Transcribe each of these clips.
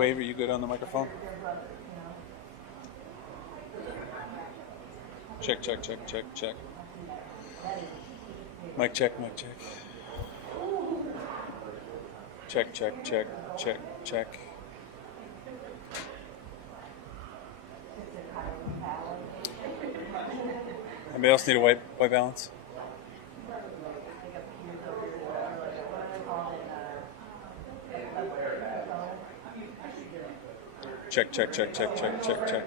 WDRB+WAVE, are you good on the microphone? Check, check, check, check, check. Mic check, mic check. Check, check, check, check, check. Anybody else need a white balance? Check, check, check, check, check, check, check.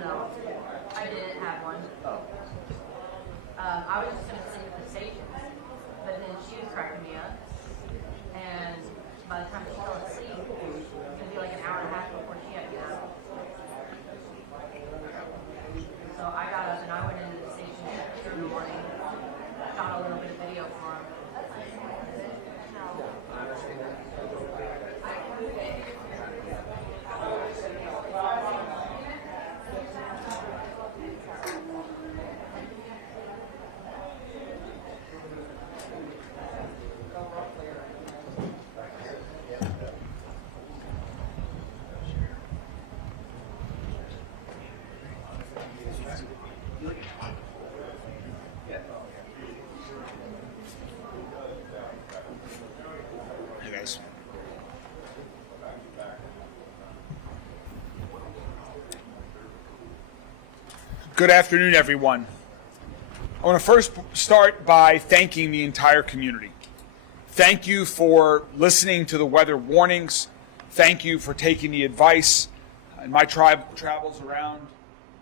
No. I didn't have one. I was just going to sit at the station, but then she was cracking me up. And by the time she fell asleep, it was going to be like an hour and a half before she had to get up. So I got up and I went into the station in the morning, shot a little bit of video for him. Hey guys. Good afternoon, everyone. I want to first start by thanking the entire community. Thank you for listening to the weather warnings. Thank you for taking the advice. In my travels around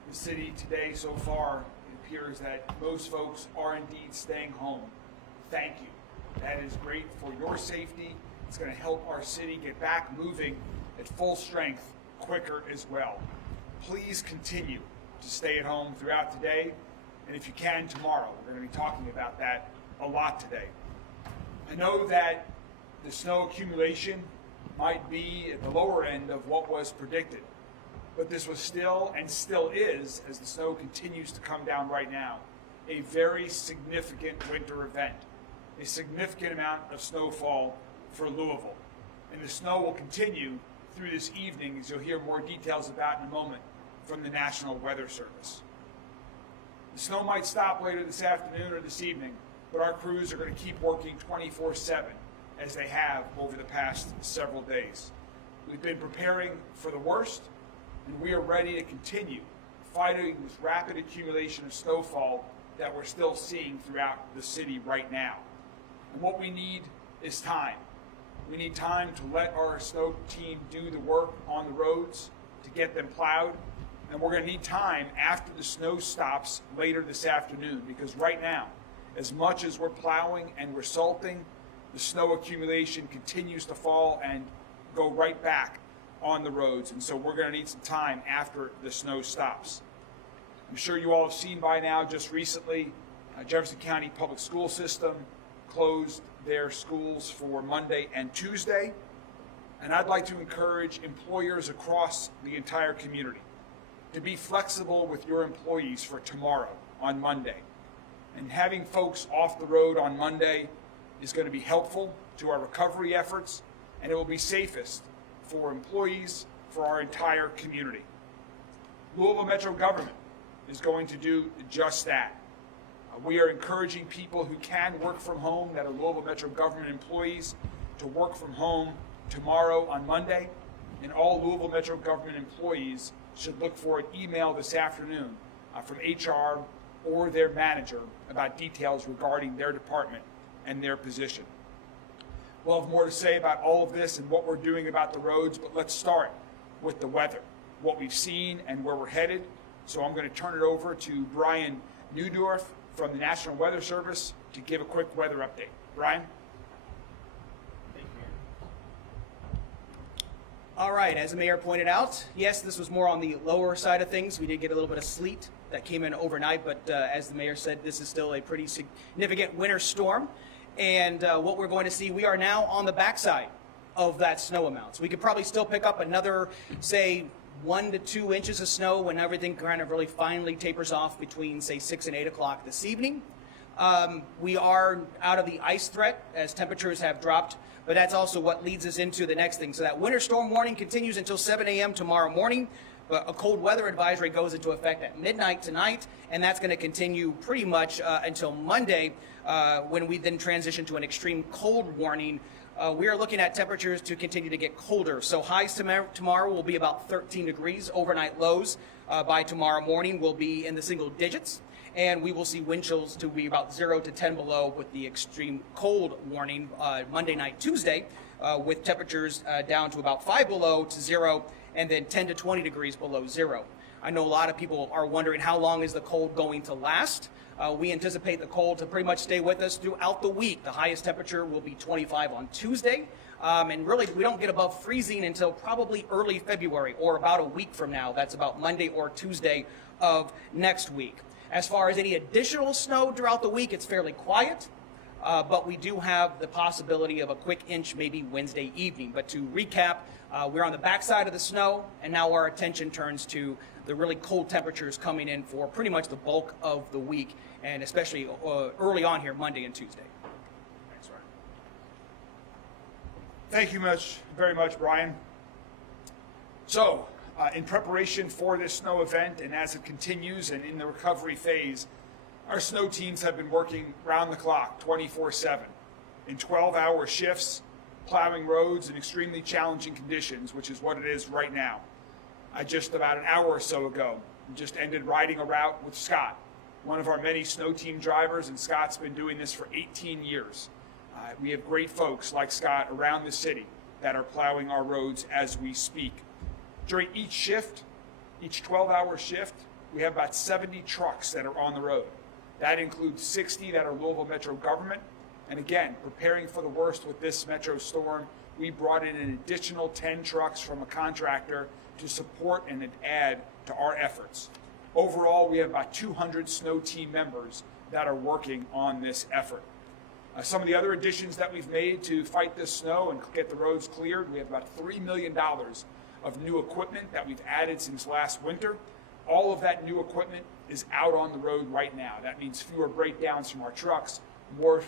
the city today so far, it appears that most folks are indeed staying home. Thank you. That is great for your safety. It's going to help our city get back moving at full strength quicker as well. Please continue to stay at home throughout the day, and if you can, tomorrow. We're going to be talking about that a lot today. I know that the snow accumulation might be at the lower end of what was predicted, but this was still, and still is, as the snow continues to come down right now, a very significant winter event, a significant amount of snowfall for Louisville. And the snow will continue through this evening, as you'll hear more details about in a moment from the National Weather Service. The snow might stop later this afternoon or this evening, but our crews are going to keep working 24/7 as they have over the past several days. We've been preparing for the worst, and we are ready to continue fighting this rapid accumulation of snowfall that we're still seeing throughout the city right now. And what we need is time. We need time to let our snow team do the work on the roads, to get them plowed, and we're going to need time after the snow stops later this afternoon, because right now, as much as we're plowing and we're salting, the snow accumulation continues to fall and go right back on the roads, and so we're going to need some time after the snow stops. I'm sure you all have seen by now, just recently, Jefferson County Public School System closed their schools for Monday and Tuesday, and I'd like to encourage employers across the entire community to be flexible with your employees for tomorrow on Monday. And having folks off the road on Monday is going to be helpful to our recovery efforts, and it will be safest for employees, for our entire community. Louisville Metro government is going to do just that. We are encouraging people who can work from home, that are Louisville Metro government employees, to work from home tomorrow on Monday, and all Louisville Metro government employees should look for an email this afternoon from HR or their manager about details regarding their department and their position. We'll have more to say about all of this and what we're doing about the roads, but let's start with the weather, what we've seen and where we're headed. So I'm going to turn it over to Brian Newdorf from the National Weather Service to give a quick weather update. Brian? Thank you. All right, as the mayor pointed out, yes, this was more on the lower side of things. We did get a little bit of sleet that came in overnight, but as the mayor said, this is still a pretty significant winter storm. And what we're going to see, we are now on the backside of that snow amount. So we could probably still pick up another, say, 1 to 2 inches of snow when everything kind of really finally tapers off between, say, 6 and 8 o'clock this evening. We are out of the ice threat as temperatures have dropped, but that's also what leads us into the next thing. So that winter storm warning continues until 7 a.m. tomorrow morning. But a cold weather advisory goes into effect at midnight tonight, and that's going to continue pretty much until Monday, when we then transition to an extreme cold warning. We are looking at temperatures to continue to get colder. So highs tomorrow will be about 13 degrees. Overnight lows by tomorrow morning will be in the single digits. And we will see wind chills to be about 0 to 10 below with the extreme cold warning Monday night, Tuesday, with temperatures down to about 5 below to 0, and then 10 to 20 degrees below 0. I know a lot of people are wondering how long is the cold going to last. We anticipate the cold to pretty much stay with us throughout the week. The highest temperature will be 25 on Tuesday. And really, we don't get above freezing until probably early February, or about a week from now. That's about Monday or Tuesday of next week. As far as any additional snow throughout the week, it's fairly quiet. But we do have the possibility of a quick inch maybe Wednesday evening. But to recap, we're on the backside of the snow, and now our attention turns to the really cold temperatures coming in for pretty much the bulk of the week, and especially early on here, Monday and Tuesday. Thanks, Ryan. Thank you very much, Brian. So, in preparation for this snow event, and as it continues and in the recovery phase, our snow teams have been working round the clock, 24/7, in 12-hour shifts, plowing roads in extremely challenging conditions, which is what it is right now. Just about an hour or so ago, just ended riding a route with Scott, one of our many snow team drivers, and Scott's been doing this for 18 years. We have great folks like Scott around the city that are plowing our roads as we speak. During each shift, each 12-hour shift, we have about 70 trucks that are on the road. That includes 60 that are Louisville Metro government. And again, preparing for the worst with this Metro storm, we brought in an additional 10 trucks from a contractor to support and add to our efforts. Overall, we have about 200 snow team members that are working on this effort. Some of the other additions that we've made to fight this snow and get the roads cleared, we have about $3 million of new equipment that we've added since last winter. All of that new equipment is out on the road right now. That means fewer breakdowns from our trucks, more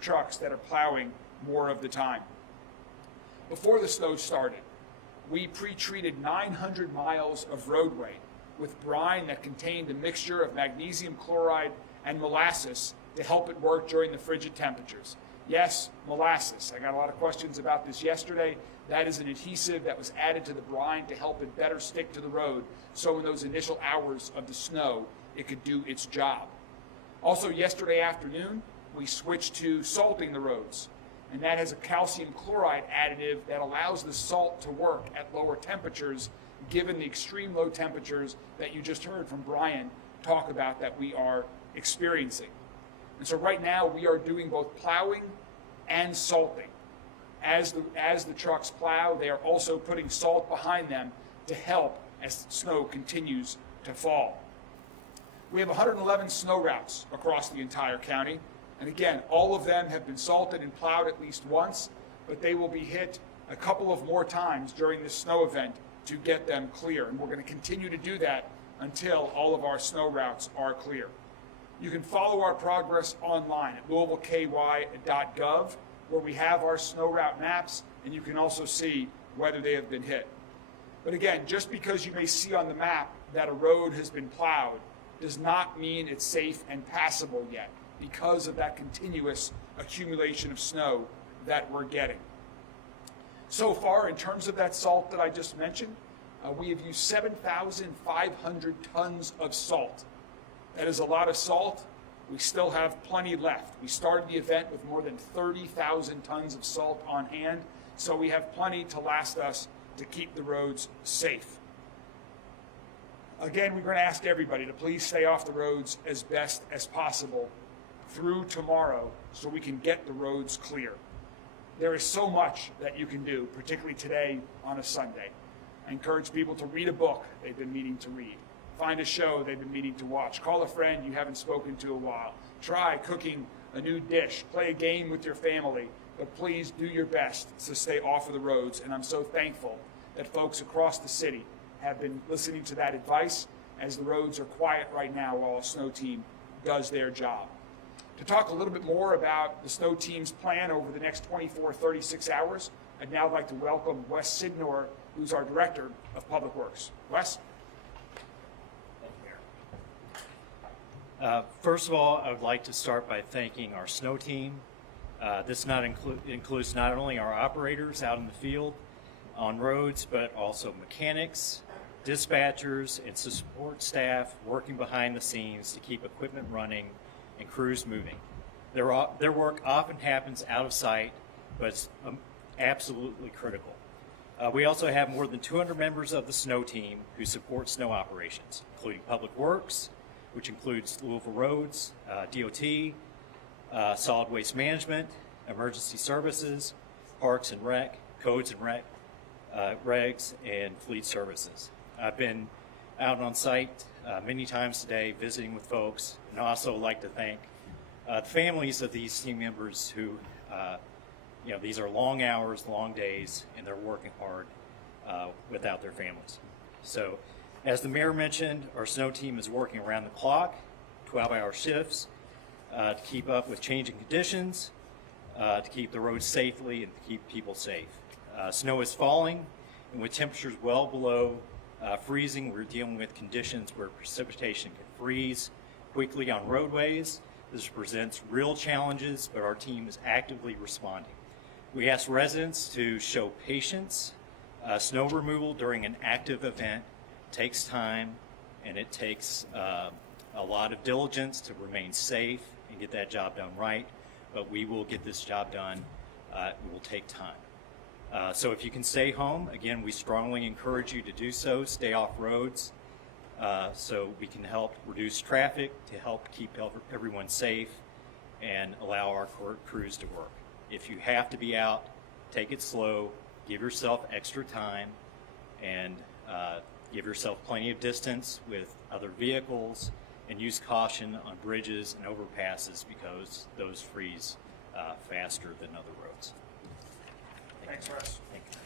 trucks that are plowing more of the time. Before the snow started, we pre-treated 900 miles of roadway with brine that contained a mixture of magnesium chloride and molasses to help it work during the frigid temperatures. Yes, molasses. I got a lot of questions about this yesterday. That is an adhesive that was added to the brine to help it better stick to the road, so in those initial hours of the snow, it could do its job. Also, yesterday afternoon, we switched to salting the roads, and that has a calcium chloride additive that allows the salt to work at lower temperatures, given the extreme low temperatures that you just heard from Brian talk about that we are experiencing. And so right now, we are doing both plowing and salting. As the trucks plow, they are also putting salt behind them to help as snow continues to fall. We have 111 snow routes across the entire county. And again, all of them have been salted and plowed at least once, but they will be hit a couple of more times during this snow event to get them clear. And we're going to continue to do that until all of our snow routes are clear. You can follow our progress online at louisvilleky.gov, where we have our snow route maps, and you can also see whether they have been hit. But again, just because you may see on the map that a road has been plowed does not mean it's safe and passable yet, because of that continuous accumulation of snow that we're getting. So far, in terms of that salt that I just mentioned, we have used 7,500 tons of salt. That is a lot of salt. We still have plenty left. We started the event with more than 30,000 tons of salt on hand, so we have plenty to last us to keep the roads safe. Again, we're going to ask everybody to please stay off the roads as best as possible through tomorrow so we can get the roads clear. There is so much that you can do, particularly today on a Sunday. I encourage people to read a book they've been meaning to read. Find a show they've been meaning to watch. Call a friend you haven't spoken to in a while. Try cooking a new dish. Play a game with your family. But please do your best to stay off of the roads. And I'm so thankful that folks across the city have been listening to that advice as the roads are quiet right now while a snow team does their job. To talk a little bit more about the snow team's plan over the next 36 hours, I'd now like to welcome Wes Sidnor, who's our Director of Public Works. Wes? First of all, I would like to start by thanking our snow team. This includes not only our operators out in the field on roads, but also mechanics, dispatchers, and support staff working behind the scenes to keep equipment running and crews moving. Their work often happens out of sight, but it's absolutely critical. We also have more than 200 members of the snow team who support snow operations, including Public Works, which includes Louisville Roads, DOT, Solid Waste Management, Emergency Services, Parks and Rec, Codes and Rec, Regs, and Fleet Services. I've been out on site many times today visiting with folks, and I also like to thank the families of these team members who, these are long hours, long days, and they're working hard without their families. So, as the mayor mentioned, our snow team is working around the clock, 12-hour shifts, to keep up with changing conditions, to keep the roads safely and to keep people safe. Snow is falling, and with temperatures well below freezing, we're dealing with conditions where precipitation can freeze quickly on roadways. This presents real challenges, but our team is actively responding. We ask residents to show patience. Snow removal during an active event takes time, and it takes a lot of diligence to remain safe and get that job done right, but we will get this job done. It will take time. So if you can stay home, again, we strongly encourage you to do so. Stay off roads so we can help reduce traffic, to help keep everyone safe and allow our crews to work. If you have to be out, take it slow, give yourself extra time, and give yourself plenty of distance with other vehicles, and use caution on bridges and overpasses because those freeze faster than other roads. Thanks, Wes. Thank you.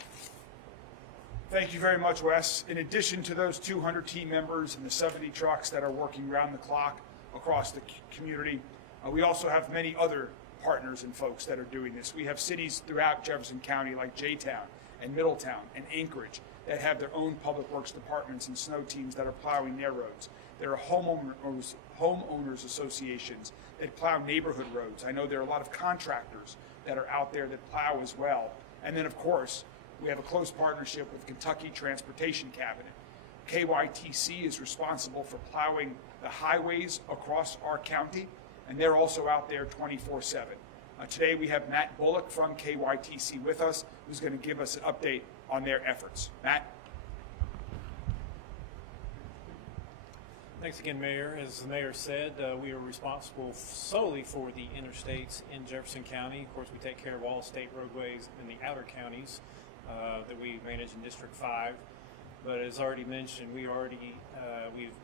Thank you very much, Wes. In addition to those 200 team members and the 70 trucks that are working round the clock across the community, we also have many other partners and folks that are doing this. We have cities throughout Jefferson County like J-Town and Middletown and Anchorage that have their own public works departments and snow teams that are plowing their roads. There are homeowners associations that plow neighborhood roads. I know there are a lot of contractors that are out there that plow as well. And then, of course, we have a close partnership with Kentucky Transportation Cabinet. KYTC is responsible for plowing the highways across our county, and they're also out there 24/7. Today we have Matt Bullock from KYTC with us, who's going to give us an update on their efforts. Matt? Thanks again, Mayor. As the Mayor said, we are responsible solely for the interstates in Jefferson County. Of course, we take care of all state roadways in the outer counties that we manage in District 5. But as already mentioned, we've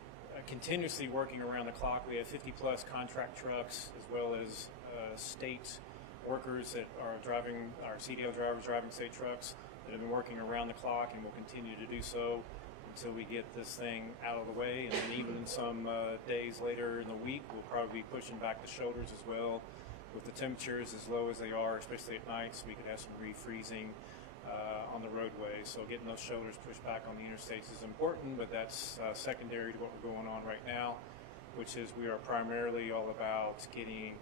continuously working around the clock. We have 50-plus contract trucks as well as state workers that are driving, our CDL drivers driving state trucks that have been working around the clock and will continue to do so until we get this thing out of the way. And then even in some days later in the week, we'll probably be pushing back the shoulders as well with the temperatures as low as they are, especially at night, so we could have some refreezing on the roadway. So getting those shoulders pushed back on the interstates is important, but that's secondary to what we're going on right now, which is we are primarily all about getting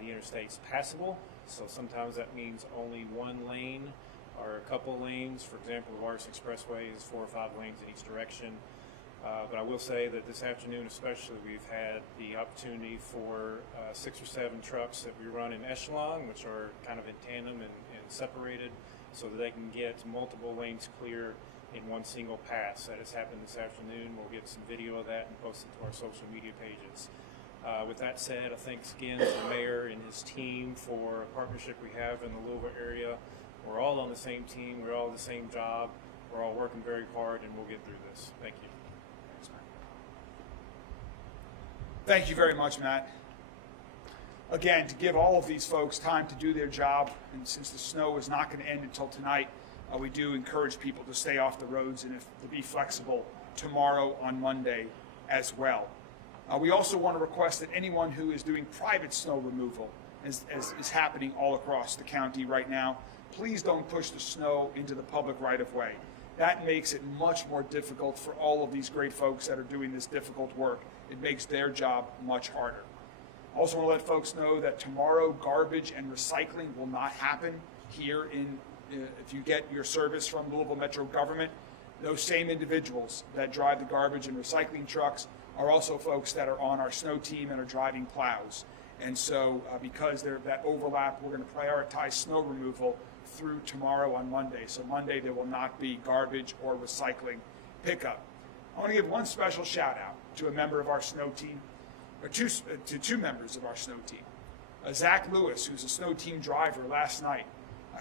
the interstates passable. So sometimes that means only one lane or a couple lanes. For example, the Waters Expressway is 4 or 5 lanes in each direction. But I will say that this afternoon especially, we've had the opportunity for 6 or 7 trucks that we run in echelon, which are kind of in tandem and separated, so that they can get multiple lanes clear in one single pass. That has happened this afternoon. We'll get some video of that and post it to our social media pages. With that said, thanks again to the Mayor and his team for a partnership we have in the Louisville area. We're all on the same team. We're all the same job. We're all working very hard, and we'll get through this. Thank you. Thank you very much, Matt. Again, to give all of these folks time to do their job, and since the snow is not going to end until tonight, we do encourage people to stay off the roads and to be flexible tomorrow on Monday as well. We also want to request that anyone who is doing private snow removal, as is happening all across the county right now, please don't push the snow into the public right-of-way. That makes it much more difficult for all of these great folks that are doing this difficult work. It makes their job much harder. I also want to let folks know that tomorrow garbage and recycling will not happen here if you get your service from Louisville Metro government. Those same individuals that drive the garbage and recycling trucks are also folks that are on our snow team and are driving plows. And so because there's that overlap, we're going to prioritize snow removal through tomorrow on Monday. So Monday there will not be garbage or recycling pickup. I want to give one special shout out to a member of our snow team, or to two members of our snow team. Zach Lewis, who's a snow team driver, last night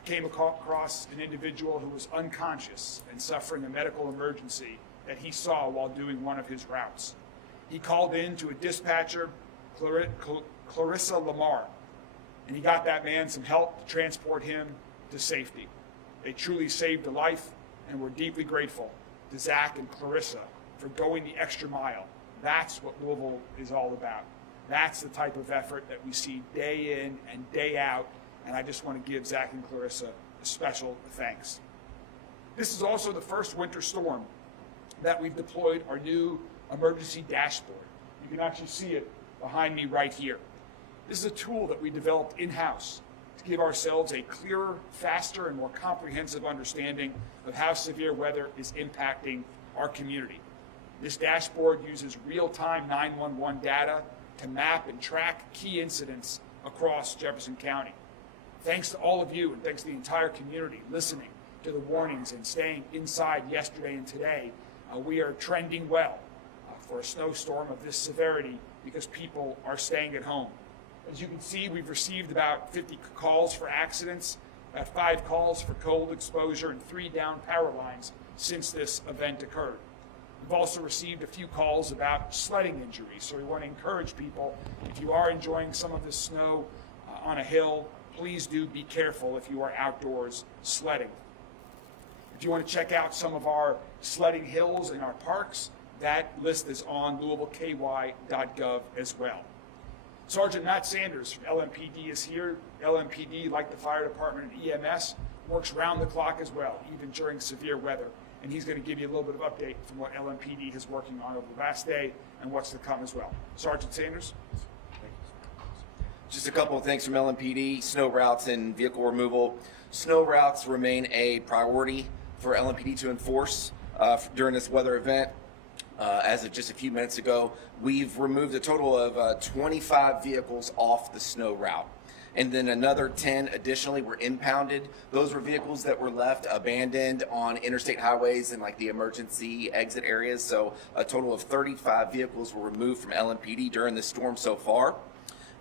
came across an individual who was unconscious and suffering a medical emergency that he saw while doing one of his routes. He called in to a dispatcher, Clarissa Lamar, and he got that man some help to transport him to safety. They truly saved a life, and we're deeply grateful to Zach and Clarissa for going the extra mile. That's what Louisville is all about. That's the type of effort that we see day in and day out, and I just want to give Zach and Clarissa a special thanks. This is also the first winter storm that we've deployed our new emergency dashboard. You can actually see it behind me right here. This is a tool that we developed in-house to give ourselves a clearer, faster, and more comprehensive understanding of how severe weather is impacting our community. This dashboard uses real-time 911 data to map and track key incidents across Jefferson County. Thanks to all of you and thanks to the entire community listening to the warnings and staying inside yesterday and today, we are trending well for a snowstorm of this severity because people are staying at home. As you can see, we've received about 50 calls for accidents, about 5 calls for cold exposure, and 3 down power lines since this event occurred. We've also received a few calls about sledding injuries, so we want to encourage people, if you are enjoying some of the snow on a hill, please do be careful if you are outdoors sledding. If you want to check out some of our sledding hills in our parks, that list is on louisvilleky.gov as well. Sergeant Matt Sanders from LMPD is here. LMPD, like the fire department and EMS, works round the clock as well, even during severe weather. and he's going to give you a little bit of update from what LMPD is working on over the last day and what's to come as well. Sergeant Sanders? Just a couple of things from LMPD, snow routes and vehicle removal. Snow routes remain a priority for LMPD to enforce during this weather event. As of just a few minutes ago, we've removed a total of 25 vehicles off the snow route. And then another 10 additionally were impounded. Those were vehicles that were left abandoned on interstate highways and like the emergency exit areas. So a total of 35 vehicles were removed from LMPD during this storm so far.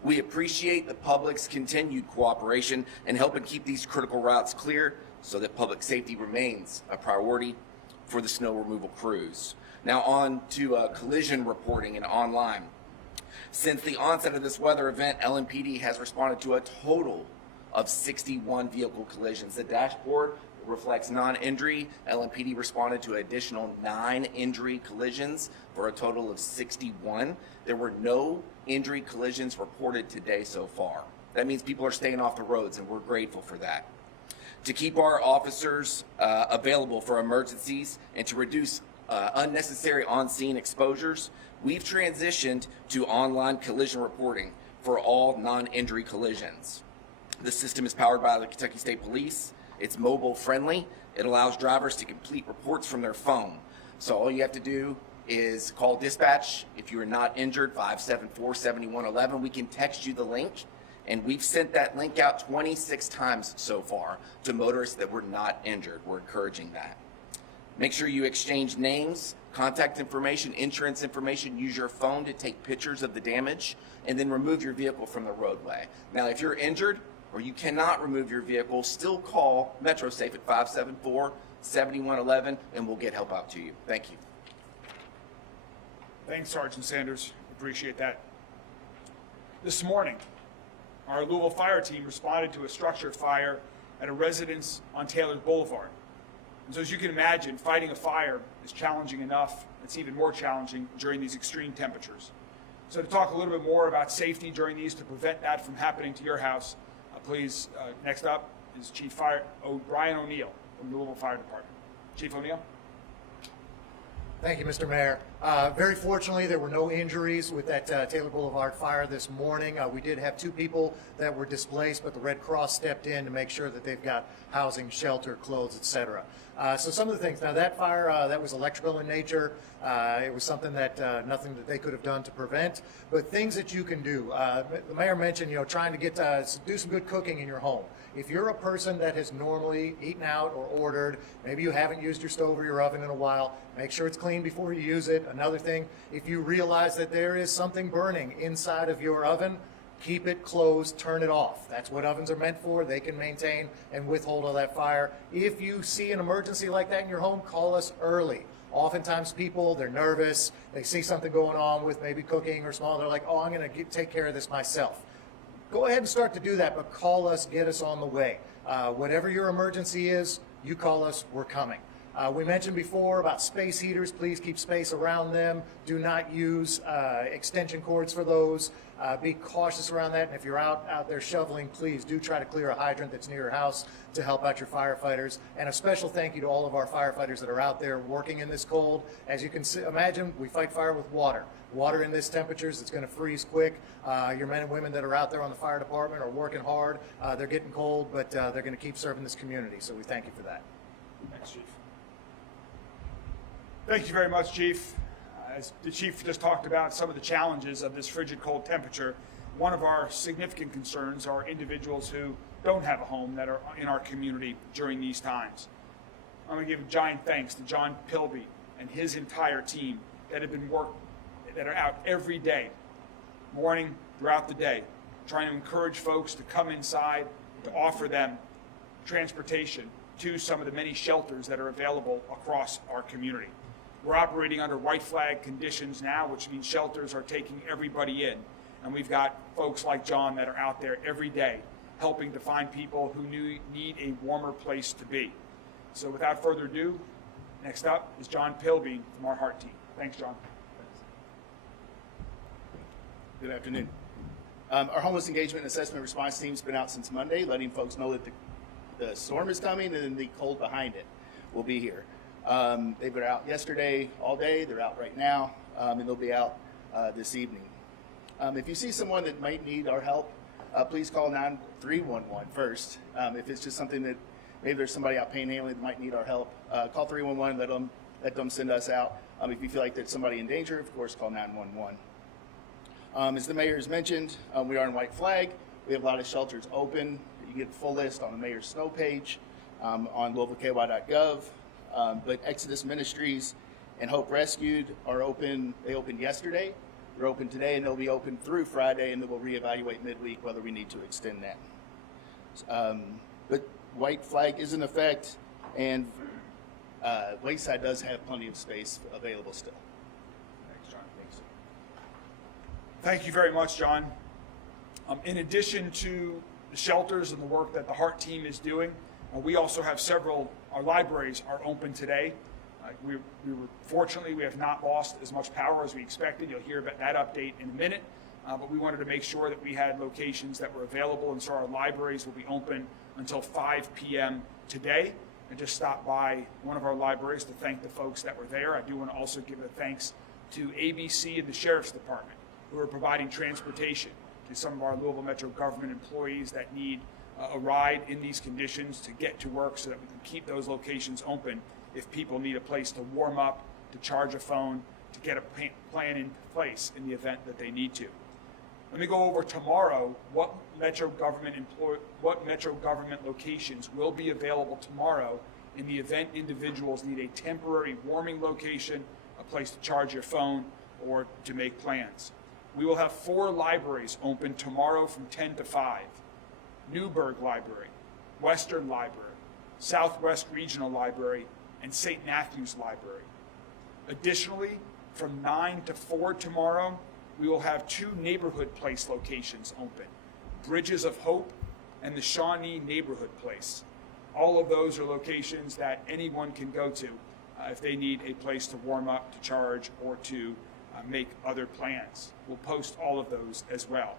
We appreciate the public's continued cooperation in helping keep these critical routes clear so that public safety remains a priority for the snow removal crews. Now on to collision reporting and online. Since the onset of this weather event, LMPD has responded to a total of 61 vehicle collisions. The dashboard reflects non-injury. LMPD responded to an additional 9 injury collisions for a total of 61. There were no injury collisions reported today so far. That means people are staying off the roads, and we're grateful for that. To keep our officers available for emergencies and to reduce unnecessary on-scene exposures, we've transitioned to online collision reporting for all non-injury collisions. The system is powered by the Kentucky State Police. It's mobile friendly. It allows drivers to complete reports from their phone. So all you have to do is call dispatch. If you are not injured, 574-7111. We can text you the link, and we've sent that link out 26 times so far to motorists that were not injured. We're encouraging that. Make sure you exchange names, contact information, insurance information. Use your phone to take pictures of the damage, and then remove your vehicle from the roadway. Now, if you're injured or you cannot remove your vehicle, still call MetroSafe at 574-7111, and we'll get help out to you. Thank you. Thanks, Sergeant Sanders. Appreciate that. This morning, our Louisville fire team responded to a structure fire at a residence on Taylor Boulevard. And so as you can imagine, fighting a fire is challenging enough. It's even more challenging during these extreme temperatures. So to talk a little bit more about safety during these to prevent that from happening to your house, please, next up is Chief Fire Brian O'Neill from the Louisville Fire Department. Chief O'Neill. Thank you, Mr. Mayor. Very fortunately, there were no injuries with that Taylor Boulevard fire this morning. We did have 2 people that were displaced, but the Red Cross stepped in to make sure that they've got housing, shelter, clothes, etc. So some of the things, now that fire, that was electrical in nature. It was something that, nothing that they could have done to prevent, but things that you can do. The mayor mentioned, trying to get, do some good cooking in your home. If you're a person that has normally eaten out or ordered, maybe you haven't used your stove or your oven in a while, make sure it's clean before you use it. Another thing, if you realize that there is something burning inside of your oven, keep it closed, turn it off. That's what ovens are meant for. They can maintain and withhold all that fire. If you see an emergency like that in your home, call us early. Oftentimes people, they're nervous, they see something going on with maybe cooking or small, they're like, oh, I'm going to take care of this myself. Go ahead and start to do that, but call us, get us on the way. Whatever your emergency is, you call us, we're coming. We mentioned before about space heaters. Please keep space around them. Do not use extension cords for those. Be cautious around that. And if you're out there shoveling, please do try to clear a hydrant that's near your house to help out your firefighters. And a special thank you to all of our firefighters that are out there working in this cold. As you can imagine, we fight fire with water. Water in this temperatures, it's going to freeze quick. Your men and women that are out there on the fire department are working hard. They're getting cold, but they're going to keep serving this community. So we thank you for that. Thanks, Chief. Thank you very much, Chief. As the Chief just talked about some of the challenges of this frigid cold temperature, one of our significant concerns are individuals who don't have a home that are in our community during these times. I'm going to give a giant thanks to John Pilby and his entire team that are out every day, morning, throughout the day, trying to encourage folks to come inside, to offer them transportation to some of the many shelters that are available across our community. We're operating under white flag conditions now, which means shelters are taking everybody in. And we've got folks like John that are out there every day helping to find people who need a warmer place to be. So without further ado, next up is John Pilby from our HEART team. Thanks, John. Good afternoon. Our homeless engagement and assessment response team's been out since Monday, letting folks know that the storm is coming and then the cold behind it will be here. They were out yesterday all day. They're out right now, and they'll be out this evening. If you see someone that might need our help, please call 311 first. If it's just something that maybe there's somebody out panhandling that might need our help, call 311. Let them send us out. If you feel like there's somebody in danger, of course, call 911. As the mayor has mentioned, we are in White Flag. We have a lot of shelters open. You can get a full list on the mayor's snow page on LouisvilleKY.gov. But Exodus Ministries and Hope Rescued are open. They opened yesterday. They're open today, and they'll be open through Friday, and then we'll reevaluate midweek whether we need to extend that. But White Flag is in effect, and Lakeside does have plenty of space available still. Thanks, John. Thanks. Thank you very much, John. In addition to the shelters and the work that the HEART team is doing, we also have our libraries are open today. Fortunately, we have not lost as much power as we expected. You'll hear about that update in a minute. But we wanted to make sure that we had locations that were available, and so our libraries will be open until 5 p.m. today. I just stopped by one of our libraries to thank the folks that were there. I do want to also give a thanks to ABC and the Sheriff's Department, who are providing transportation to some of our Louisville Metro government employees that need a ride in these conditions to get to work, so that we can keep those locations open if people need a place to warm up, to charge a phone, to get a plan in place in the event that they need to. Let me go over tomorrow what Metro government locations will be available tomorrow in the event individuals need a temporary warming location, a place to charge your phone, or to make plans. We will have 4 libraries open tomorrow from 10 to 5. Newburgh Library, Western Library, Southwest Regional Library, and St. Matthew's Library. Additionally, from 9 to 4 tomorrow, we will have 2 neighborhood place locations open, Bridges of Hope and the Shawnee Neighborhood Place. All of those are locations that anyone can go to if they need a place to warm up, to charge, or to make other plans. We'll post all of those as well.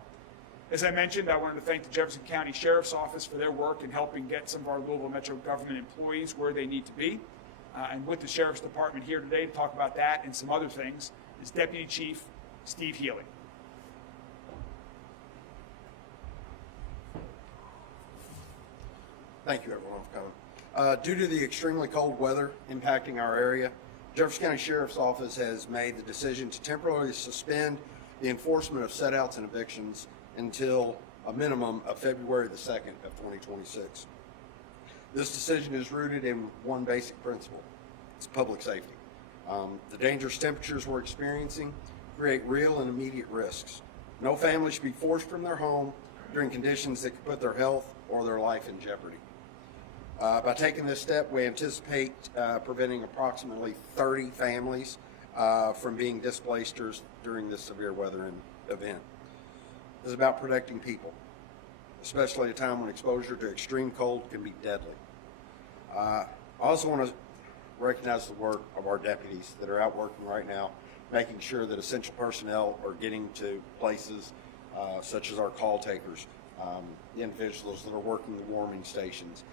As I mentioned, I wanted to thank the Jefferson County Sheriff's Office for their work in helping get some of our Louisville Metro government employees where they need to be. And with the Sheriff's Department here today to talk about that and some other things is Deputy Chief Steve Healy. Thank you, everyone, for coming. Due to the extremely cold weather impacting our area, Jefferson County Sheriff's Office has made the decision to temporarily suspend the enforcement of set-outs and evictions until a minimum of February the 2nd of 2026. This decision is rooted in one basic principle. It's public safety. The dangerous temperatures we're experiencing create real and immediate risks. No family should be forced from their home during conditions that could put their health or their life in jeopardy. By taking this step, we anticipate preventing approximately 30 families from being displaced during this severe weather event. This is about protecting people, especially at a time when exposure to extreme cold can be deadly. I also want to recognize the work of our deputies that are out working right now, making sure that essential personnel are getting to places such as our call takers, the individuals that are working the warming stations.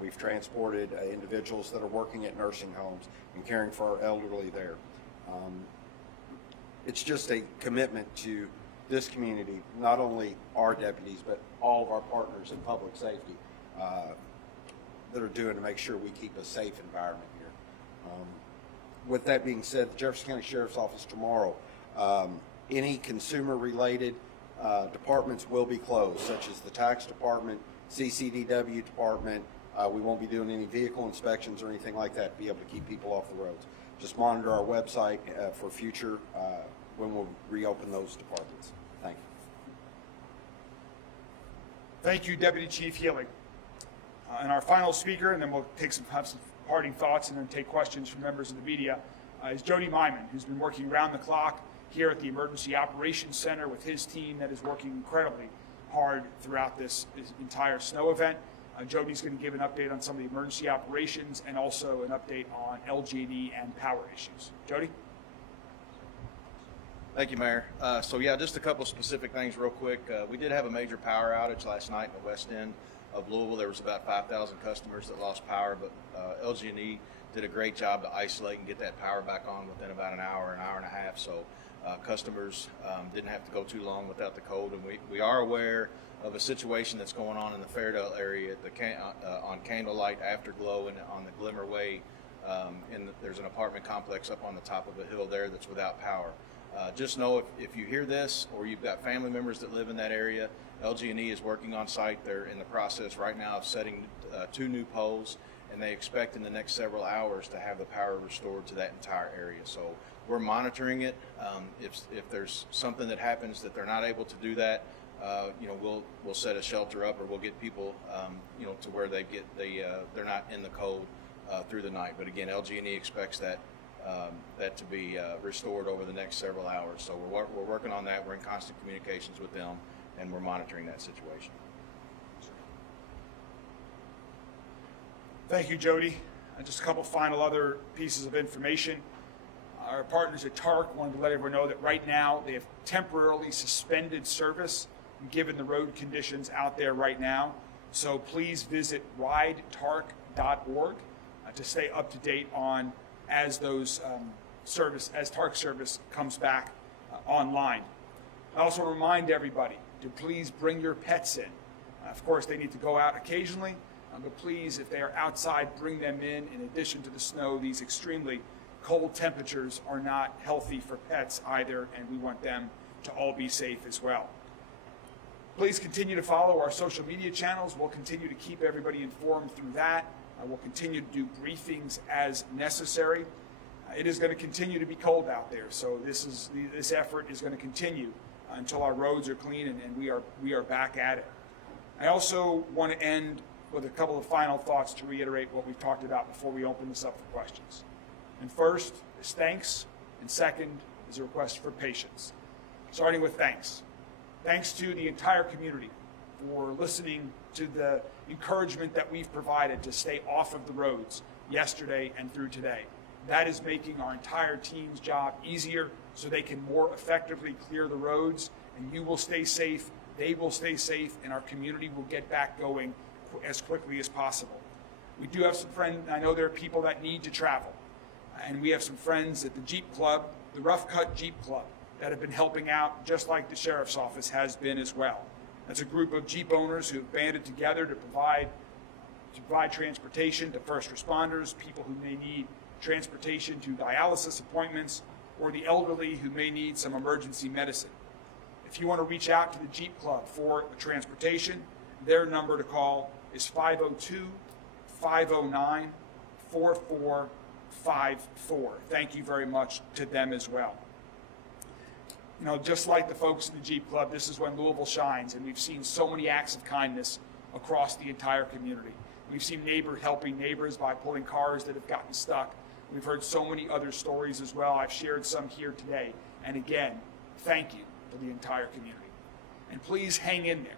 We've transported individuals that are working at nursing homes and caring for our elderly there. It's just a commitment to this community, not only our deputies, but all of our partners in public safety that are doing to make sure we keep a safe environment here. With that being said, the Jefferson County Sheriff's Office tomorrow, any consumer-related departments will be closed, such as the tax department, CCDW department. We won't be doing any vehicle inspections or anything like that to be able to keep people off the roads. Just monitor our website for future when we'll reopen those departments. Thank you. Thank you, Deputy Chief Healy. And our final speaker, and then we'll have some parting thoughts and then take questions from members of the media, is Jody Myman, who's been working around the clock here at the Emergency Operations Center with his team that is working incredibly hard throughout this entire snow event. Jody's going to give an update on some of the emergency operations and also an update on LG&E and power issues. Jody? Thank you, Mayor. So yeah, just a couple specific things real quick. We did have a major power outage last night in the west end of Louisville. There was about 5,000 customers that lost power, but LG&E did a great job to isolate and get that power back on within about an hour and a half. So customers didn't have to go too long without the code. And we are aware of a situation that's going on in the Fairdale area at the on Candlelight, Afterglow, and on the Glimmer Way. There's an apartment complex up on the top of a hill there that's without power. Just know if you hear this or you've got family members that live in that area, LG&E is working on site. They're in the process right now of setting 2 new poles, and they expect in the next several hours to have the power restored to that entire area. So we're monitoring it. If there's something that happens that they're not able to do that, we'll set a shelter up, or we'll get people to where they're not in the cold through the night. But again, LG&E expects that to be restored over the next several hours. So we're working on that. We're in constant communications with them, and we're monitoring that situation. Thank you, Jody. Just a couple final other pieces of information. Our partners at TARC wanted to let everyone know that right now they have temporarily suspended service given the road conditions out there right now. So please visit ridetarc.org to stay up to date on as TARC service comes back online. I also want to remind everybody to please bring your pets in. Of course, they need to go out occasionally, but please, if they are outside, bring them in. In addition to the snow, these extremely cold temperatures are not healthy for pets either, and we want them to all be safe as well. Please continue to follow our social media channels. We'll continue to keep everybody informed through that. We'll continue to do briefings as necessary. It is going to continue to be cold out there, so this effort is going to continue until our roads are clean and we are back at it. I also want to end with a couple of final thoughts to reiterate what we've talked about before we open this up for questions. And first is thanks, and second is a request for patience. Starting with thanks. Thanks to the entire community for listening to the encouragement that we've provided to stay off of the roads yesterday and through today. That is making our entire team's job easier so they can more effectively clear the roads, and you will stay safe, they will stay safe, and our community will get back going as quickly as possible. We do have some friends, I know there are people that need to travel, and we have some friends at the Jeep Club, the Rough Cut Jeep Club, that have been helping out just like the Sheriff's Office has been as well. That's a group of Jeep owners who have banded together to provide transportation to first responders, people who may need transportation to dialysis appointments, or the elderly who may need some emergency medicine. If you want to reach out to the Jeep Club for transportation, their number to call is 502-509-4454. Thank you very much to them as well. You know, just like the folks in the Jeep Club, this is when Louisville shines, and we've seen so many acts of kindness across the entire community. We've seen neighbors helping neighbors by pulling cars that have gotten stuck. We've heard so many other stories as well. I've shared some here today. And again, thank you to the entire community. And please hang in there.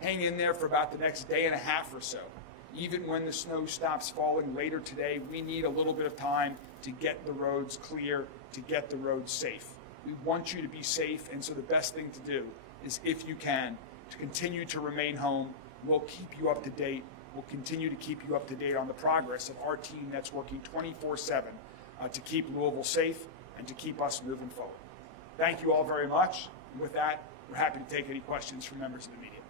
Hang in there for about the next day and a half or so. Even when the snow stops falling later today, we need a little bit of time to get the roads clear, to get the roads safe. We want you to be safe, and so the best thing to do is, if you can, to continue to remain home. We'll keep you up to date. We'll continue to keep you up to date on the progress of our team that's working 24/7 to keep Louisville safe and to keep us moving forward. Thank you all very much. And with that, we're happy to take any questions from members of the media.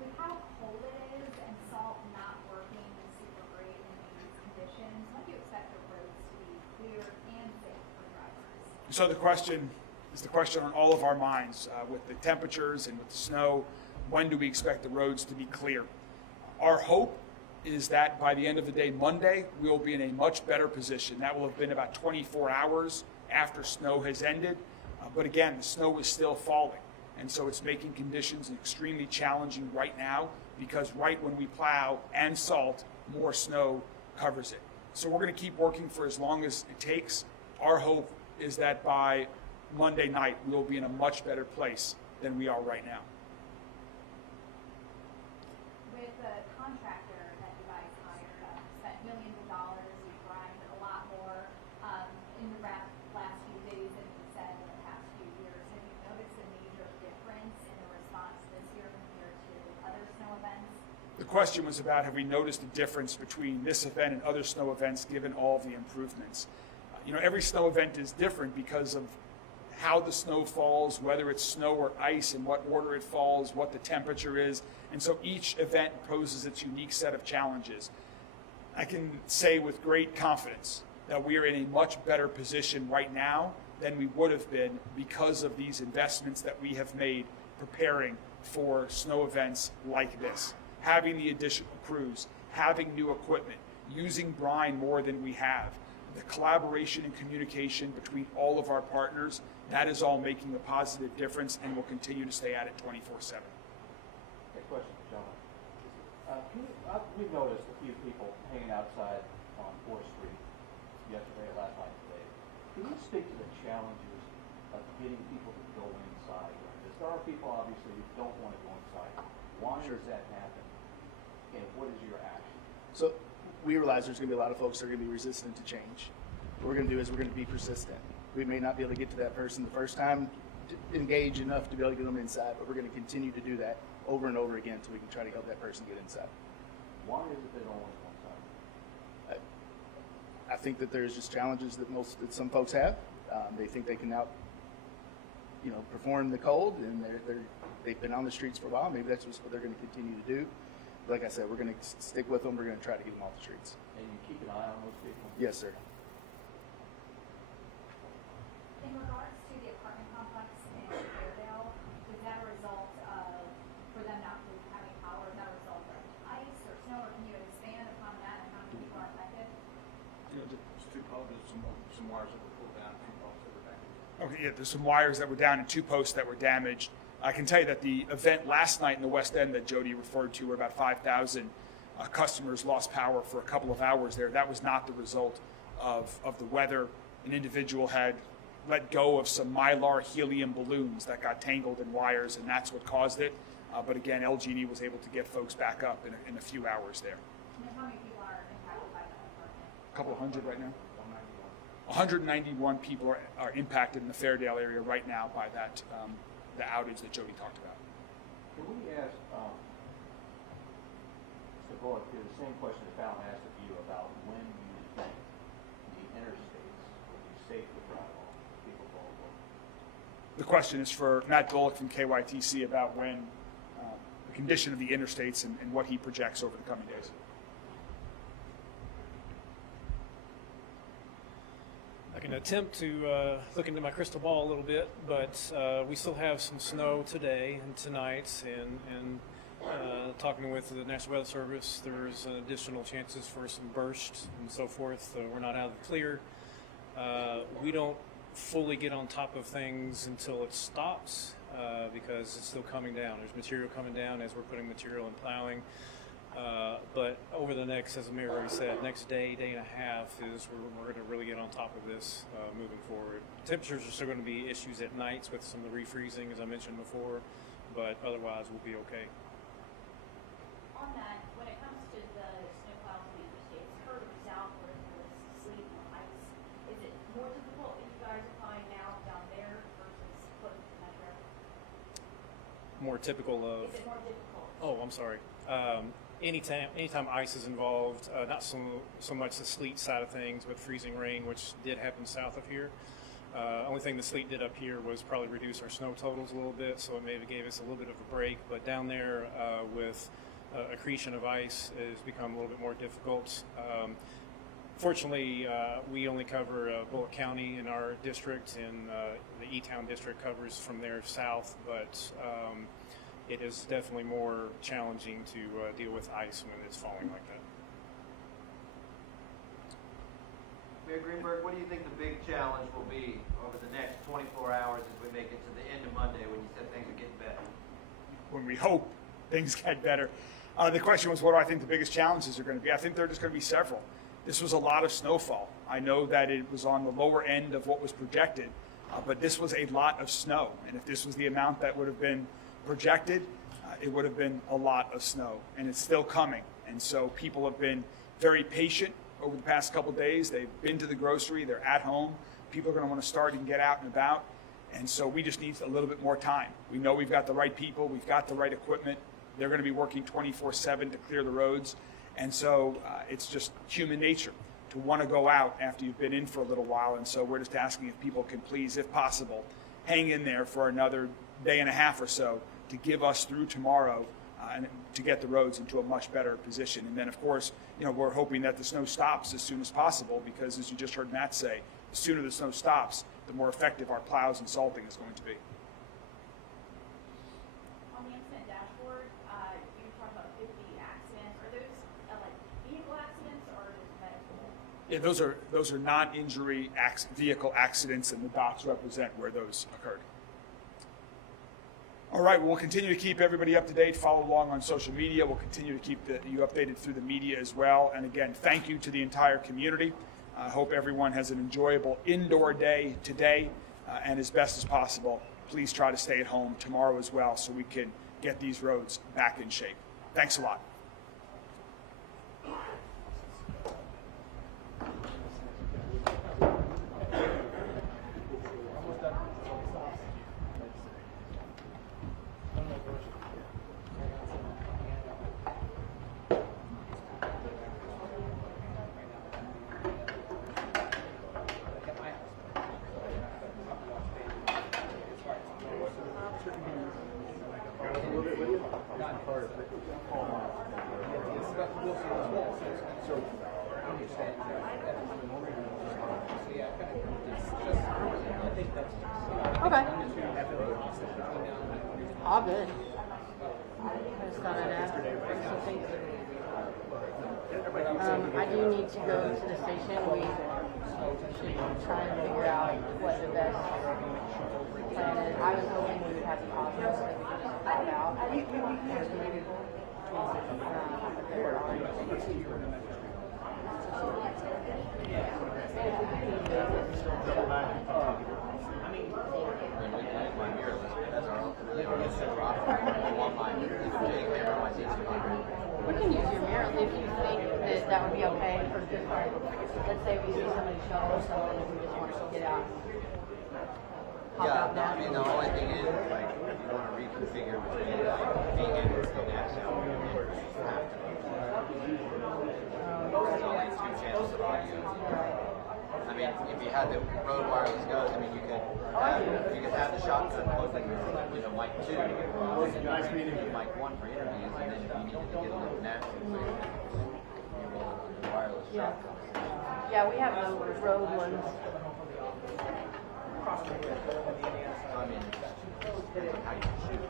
With how cold it is and salt not working super great in these conditions, when do you expect the roads to be clear and safe for drivers? So the question is the question on all of our minds with the temperatures and with the snow. When do we expect the roads to be clear? Our hope is that by the end of the day, Monday, we'll be in a much better position. That will have been about 24 hours after snow has ended. But again, the snow is still falling. And so it's making conditions extremely challenging right now, because right when we plow and salt, more snow covers it. So we're going to keep working for as long as it takes. Our hope is that by Monday night, we'll be in a much better place than we are right now. With the contractor that you guys hired, spent millions of dollars, you grind a lot more in the last few days than you said in the past few years. Have you noticed a major difference in the response this year compared to other snow events? The question was about, have we noticed a difference between this event and other snow events given all of the improvements? Every snow event is different because of how the snow falls, whether it's snow or ice, in what order it falls, what the temperature is. And so each event poses its unique set of challenges. I can say with great confidence that we are in a much better position right now than we would have been because of these investments that we have made preparing for snow events like this. Having the additional crews, having new equipment, using brine more than we have, the collaboration and communication between all of our partners, that is all making a positive difference and will continue to stay at it 24/7. Next question, John. We've noticed a few people hanging outside on 4th Street yesterday, last night, today. Can you speak to the challenges of getting people to go inside? Because there are people, obviously, who don't want to go inside. Why does that happen? And what is your action? So we realize there's going to be a lot of folks that are going to be resistant to change. What we're going to do is we're going to be persistent. We may not be able to get to that person the first time, engage enough to be able to get them inside, but we're going to continue to do that over and over again until we can try to help that person get inside. Why is it they don't want to go inside? I think that there's just challenges that some folks have. They think they can perform the cold, and they've been on the streets for a while. Maybe that's just what they're going to continue to do. Like I said, we're going to stick with them. We're going to try to get them off the streets. And you keep an eye on those people? Yes, sir. In regards to the apartment complex in Fairdale, is that a result of, for them not having power, is that a result of ice or snow, or can you expand upon that and how many people are affected? Some wires that were pulled down, two posts that were damaged. Okay, yeah, there's some wires that were down and 2 posts that were damaged. I can tell you that the event last night in the West End that Jody referred to, where about 5,000 customers lost power for a couple of hours there, that was not the result of the weather. An individual had let go of some Mylar helium balloons that got tangled in wires, and that's what caused it. But again, LG&E was able to get folks back up in a few hours there. And how many people are impacted by that apartment? A couple of hundred right now. 191 people are impacted in the Fairdale area right now by that the outage that Jody talked about. Can we ask Mr. Bullock the same question that Fallon asked of you about when you think the interstates will be safe to drive on, people go over? The question is for Matt Bullock from KYTC about when the condition of the interstates and what he projects over the coming days. I can attempt to look into my crystal ball a little bit, but we still have some snow today and tonight, and talking with the National Weather Service, there's additional chances for some bursts and so forth. We're not out of the clear. We don't fully get on top of things until it stops because it's still coming down. There's material coming down as we're putting material and plowing. But over the next, as the mayor already said, next day and a half is we're going to really get on top of this moving forward. Temperatures are still going to be issues at nights with some of the refreezing, as I mentioned before, but otherwise we'll be okay. On that, when it comes to the snowplows and the interstates, further south where there's sleet and ice, is it more difficult that you guys are finding now down there versus close to the metro? More typical of. Is it more difficult? Oh, I'm sorry. Anytime ice is involved, not so much the sleet side of things, but freezing rain, which did happen south of here. Only thing the sleet did up here was probably reduce our snow totals a little bit, so it maybe gave us a little bit of a break. But down there with accretion of ice, has become a little bit more difficult. Fortunately, we only cover Bullock County in our district, and the E-Town district covers from there south, but it is definitely more challenging to deal with ice when it's falling like that. Mayor Greenberg, what do you think the big challenge will be over the next 24 hours as we make it to the end of Monday when you said things are getting better? When we hope things get better. The question was, what do I think the biggest challenges are going to be? I think there are just going to be several. This was a lot of snowfall. I know that it was on the lower end of what was projected, but this was a lot of snow. And if this was the amount that would have been projected, it would have been a lot of snow, and it's still coming. And so people have been very patient over the past couple days. They've been to the grocery, they're at home. People are going to want to start and get out and about. And so we just need a little bit more time. We know we've got the right people, we've got the right equipment. They're going to be working 24/7 to clear the roads. And so it's just human nature to want to go out after you've been in for a little while. And so we're just asking if people can please, if possible, hang in there for another day and a half or so to give us through tomorrow and to get the roads into a much better position. And then, of course, we're hoping that the snow stops as soon as possible because, as you just heard Matt say, the sooner the snow stops, the more effective our plows and salting is going to be. On the incident dashboard, you talked about 50 accidents. Are those like vehicle accidents or medical? Yeah, those are non-injury vehicle accidents, and the dots represent where those occurred. All right, we'll continue to keep everybody up to date. Follow along on social media. We'll continue to keep you updated through the media as well. And again, thank you to the entire community. I hope everyone has an enjoyable indoor day today, and as best as possible, please try to stay at home tomorrow as well so we can get these roads back in shape. Thanks a lot. Okay. All good. I just thought I'd ask some things. I do need to go to the station. We should try and figure out what the best plan is. I was hoping we would have the options that we could just pop out. We can use your mirror if you think that would be okay for this part. Let's say we see somebody show or someone and we just want to get out. Hop out now. I mean, the only thing is, like, if you want to reconfigure between vegan and accent, you have to. There's only two channels of audio. I mean, if you had the Rode wireless goes, I mean, you could have the shotgun plugged in, mic 2, mic 1 for interviews, and then if you needed to get a little natural, you roll the wireless shotgun. Yeah, we have the Rode ones. So, I mean, that's how you shoot.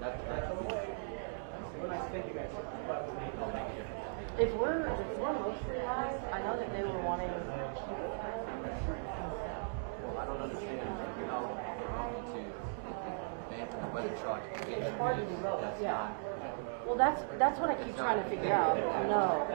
That's If we're mostly live, I know that they were wanting. Well, I don't understand how to dampen the weather truck. It's hard to do both. Yeah. Well, that's what I keep trying to figure out. No.